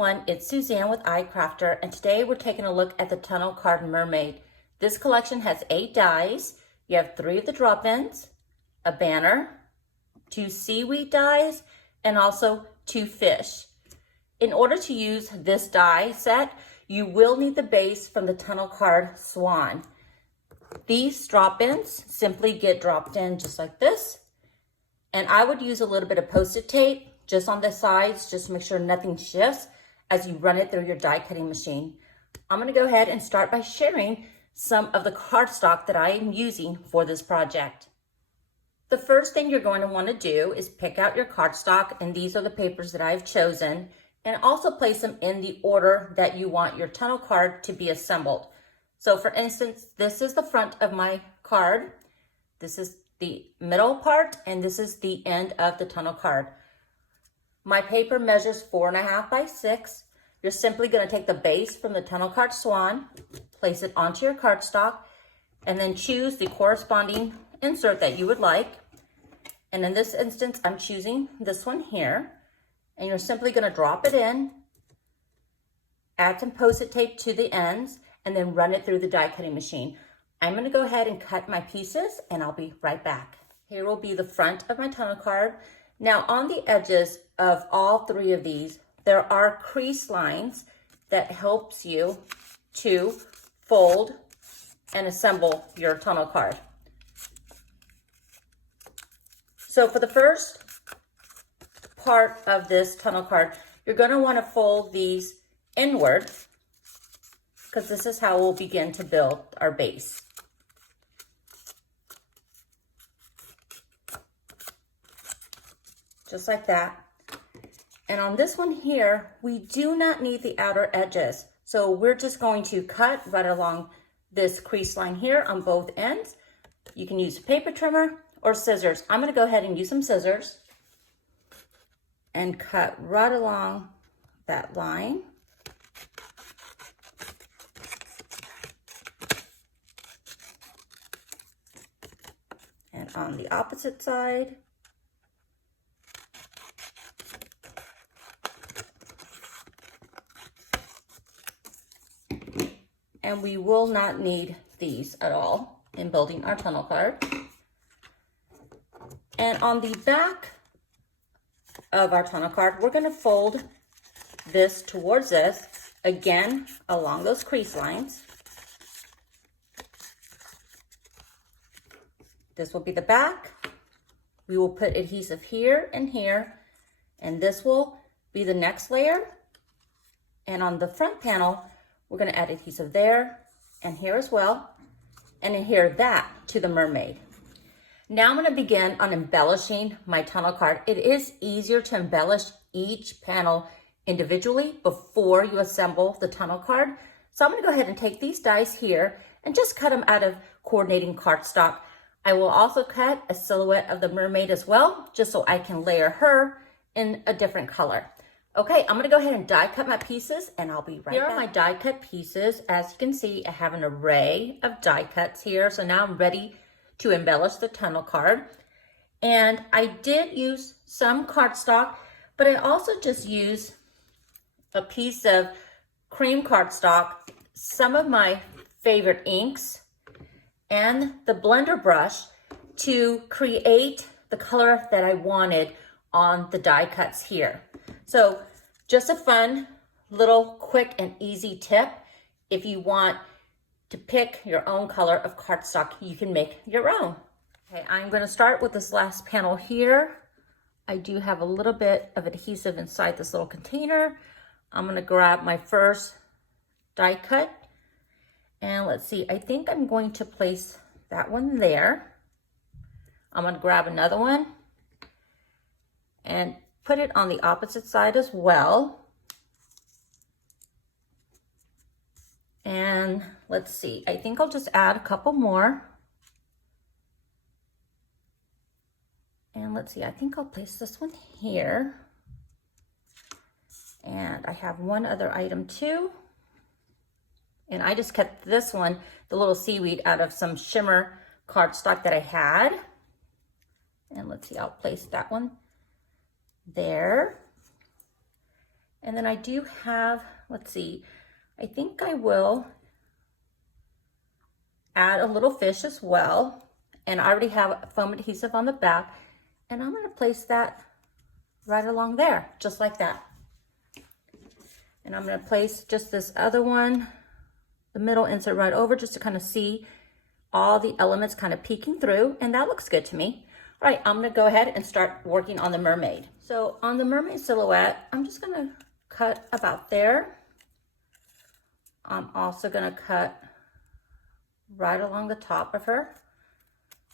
everyone, it's Suzanne with iCrafter, and today we're taking a look at the Tunnel Card Mermaid. This collection has 8 dies. You have 3 of the drop-ins, a banner, 2 seaweed dies, and also 2 fish. In order to use this die set, you will need the base from the Tunnel Card Swan. These drop-ins simply get dropped in just like this, and I would use a little bit of Post-it tape just on the sides, just to make sure nothing shifts as you run it through your die cutting machine. I'm gonna go ahead and start by sharing some of the cardstock that I am using for this project. The first thing you're going to want to do is pick out your cardstock, and these are the papers that I've chosen, and also place them in the order that you want your tunnel card to be assembled. So for instance, this is the front of my card, this is the middle part, and this is the end of the tunnel card. My paper measures 4.5 by 6. You're simply going to take the base from the Tunnel Card Swan, place it onto your cardstock, and then choose the corresponding insert that you would like. And in this instance, I'm choosing this one here. And you're simply going to drop it in, add some Post-it tape to the ends, and then run it through the die cutting machine. I'm going to go ahead and cut my pieces, and I'll be right back. Here will be the front of my tunnel card. Now on the edges of all 3 of these, there are crease lines that helps you to fold and assemble your tunnel card. So for the first part of this tunnel card, you're going to want to fold these inward, because this is how we'll begin to build our base. Just like that. And on this one here, we do not need the outer edges. So we're just going to cut right along this crease line here on both ends. You can use a paper trimmer or scissors. I'm going to go ahead and use some scissors and cut right along that line. And on the opposite side. And we will not need these at all in building our tunnel card. And on the back of our tunnel card, we're going to fold this towards this, again, along those crease lines. This will be the back. We will put adhesive here and here, and this will be the next layer. And on the front panel, we're going to add adhesive there and here as well, and adhere that to the mermaid. Now I'm going to begin on embellishing my tunnel card. It is easier to embellish each panel individually before you assemble the tunnel card. So I'm going to go ahead and take these dies here and just cut them out of coordinating cardstock. I will also cut a silhouette of the mermaid as well, just so I can layer her in a different color. Okay, I'm going to go ahead and die cut my pieces, and I'll be right back. Here are my die cut pieces. As you can see, I have an array of die cuts here. So now I'm ready to embellish the tunnel card. And I did use some cardstock, but I also just used a piece of cream cardstock, some of my favorite inks, and the blender brush to create the color that I wanted on the die cuts here. So just a fun little quick and easy tip. If you want to pick your own color of cardstock, you can make your own. Okay, I'm going to start with this last panel here. I do have a little bit of adhesive inside this little container. I'm going to grab my first die cut, and let's see, I think I'm going to place that one there. I'm going to grab another one and put it on the opposite side as well. And let's see, I think I'll just add a couple more. And let's see, I think I'll place this one here. And I have one other item too. And I just cut this one, the little seaweed, out of some shimmer cardstock that I had. And let's see, I'll place that one there. And then I do have, let's see, I think I will add a little fish as well. And I already have foam adhesive on the back. And I'm gonna place that right along there, just like that. And I'm gonna place just this other one, the middle insert right over, just to kind of see all the elements kind of peeking through, and that looks good to me. All right, I'm gonna go ahead and start working on the mermaid. So on the mermaid silhouette, I'm just gonna cut about there. I'm also gonna cut right along the top of her,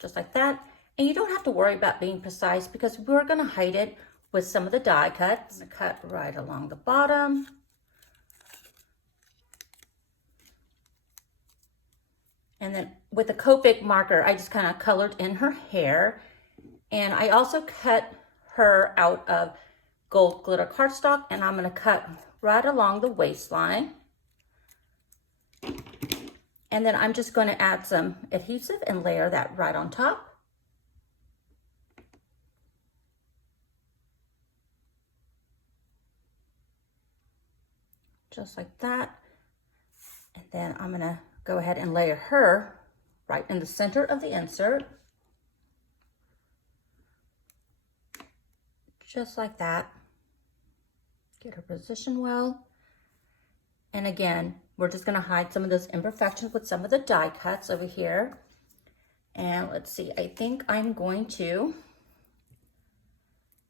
just like that. And you don't have to worry about being precise because we're gonna hide it with some of the die cuts. I'm gonna cut right along the bottom. And then with a Copic marker, I just kind of colored in her hair. And I also cut her out of gold glitter cardstock, and I'm gonna cut right along the waistline. And then I'm just gonna add some adhesive and layer that right on top. Just like that. And then I'm gonna go ahead and layer her right in the center of the insert. Just like that. Get her positioned well. And again, we're just gonna hide some of those imperfections with some of the die cuts over here. And let's see, I think I'm going to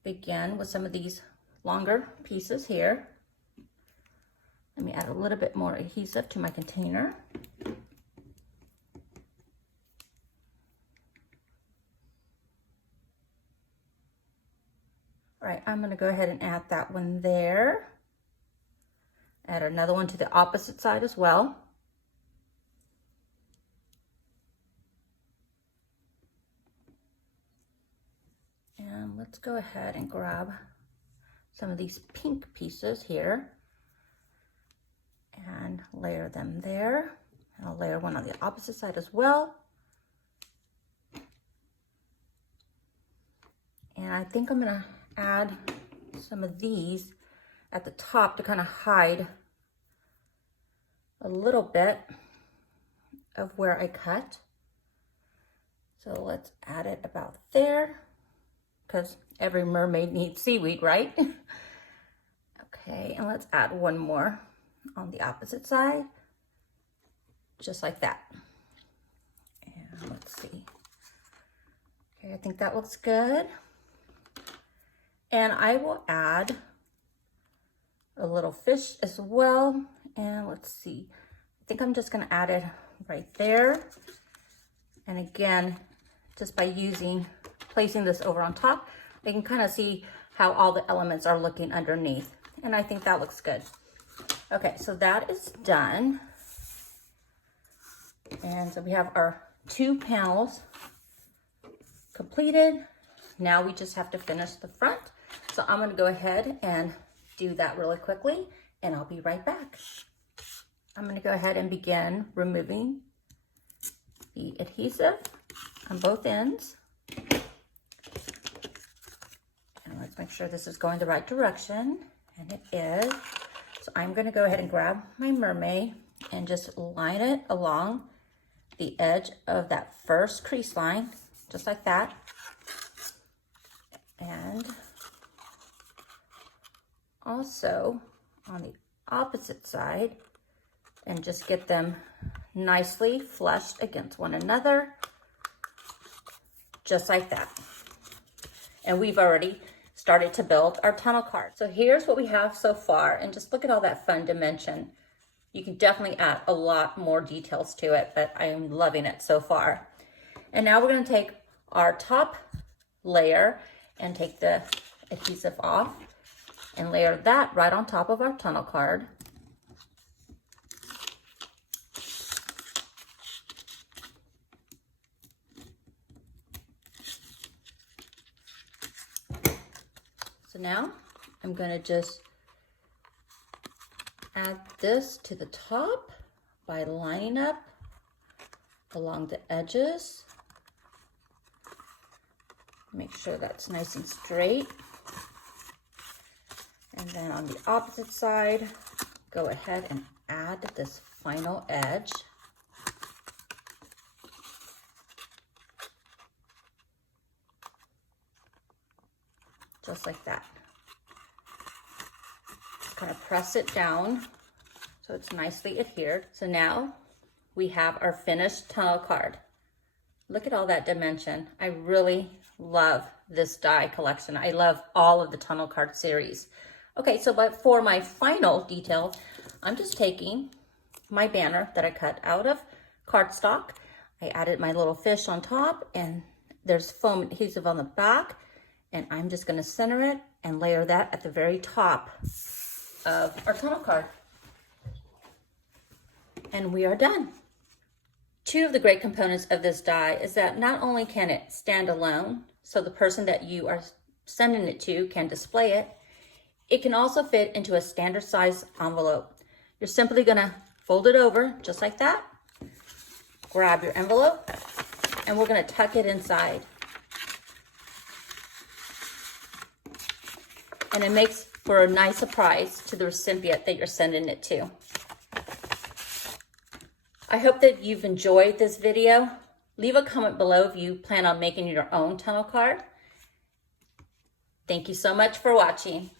begin with some of these longer pieces here. Let me add a little bit more adhesive to my container. All right, I'm gonna go ahead and add that one there. Add another one to the opposite side as well. And let's go ahead and grab some of these pink pieces here and layer them there. And I'll layer one on the opposite side as well. And I think I'm gonna add some of these at the top to kind of hide a little bit of where I cut. So let's add it about there, because every mermaid needs seaweed, right? Okay, and let's add one more on the opposite side, just like that. And let's see. Okay, I think that looks good. And I will add a little fish as well. And let's see, I think I'm just gonna add it right there. And again, just by placing this over on top, I can kind of see how all the elements are looking underneath. And I think that looks good. Okay, so that is done. And so we have our 2 panels completed. Now we just have to finish the front. So I'm gonna go ahead and do that really quickly, and I'll be right back. I'm gonna go ahead and begin removing the adhesive on both ends. And let's make sure this is going the right direction, and it is. So I'm gonna go ahead and grab my mermaid and just line it along the edge of that first crease line, just like that. And also on the opposite side, and just get them nicely flushed against one another, just like that. And we've already started to build our tunnel card. So here's what we have so far, and just look at all that fun dimension. You can definitely add a lot more details to it, but I am loving it so far. And now we're gonna take our top layer and take the adhesive off and layer that right on top of our tunnel card. So now I'm gonna just add this to the top by lining up along the edges. Make sure that's nice and straight. And then on the opposite side, go ahead and add this final edge. Just like that. Just kind of press it down so it's nicely adhered. So now we have our finished tunnel card. Look at all that dimension. I really love this die collection. I love all of the tunnel card series. Okay, so but for my final detail, I'm just taking my banner that I cut out of cardstock. I added my little fish on top, and there's foam adhesive on the back, and I'm just gonna center it and layer that at the very top of our tunnel card. And we are done. Two of the great components of this die is that not only can it stand alone, so the person that you are sending it to can display it, it can also fit into a standard size envelope. You're simply gonna fold it over just like that, grab your envelope, and we're gonna tuck it inside. And it makes for a nice surprise to the recipient that you're sending it to. I hope that you've enjoyed this video. Leave a comment below if you plan on making your own tunnel card. Thank you so much for watching.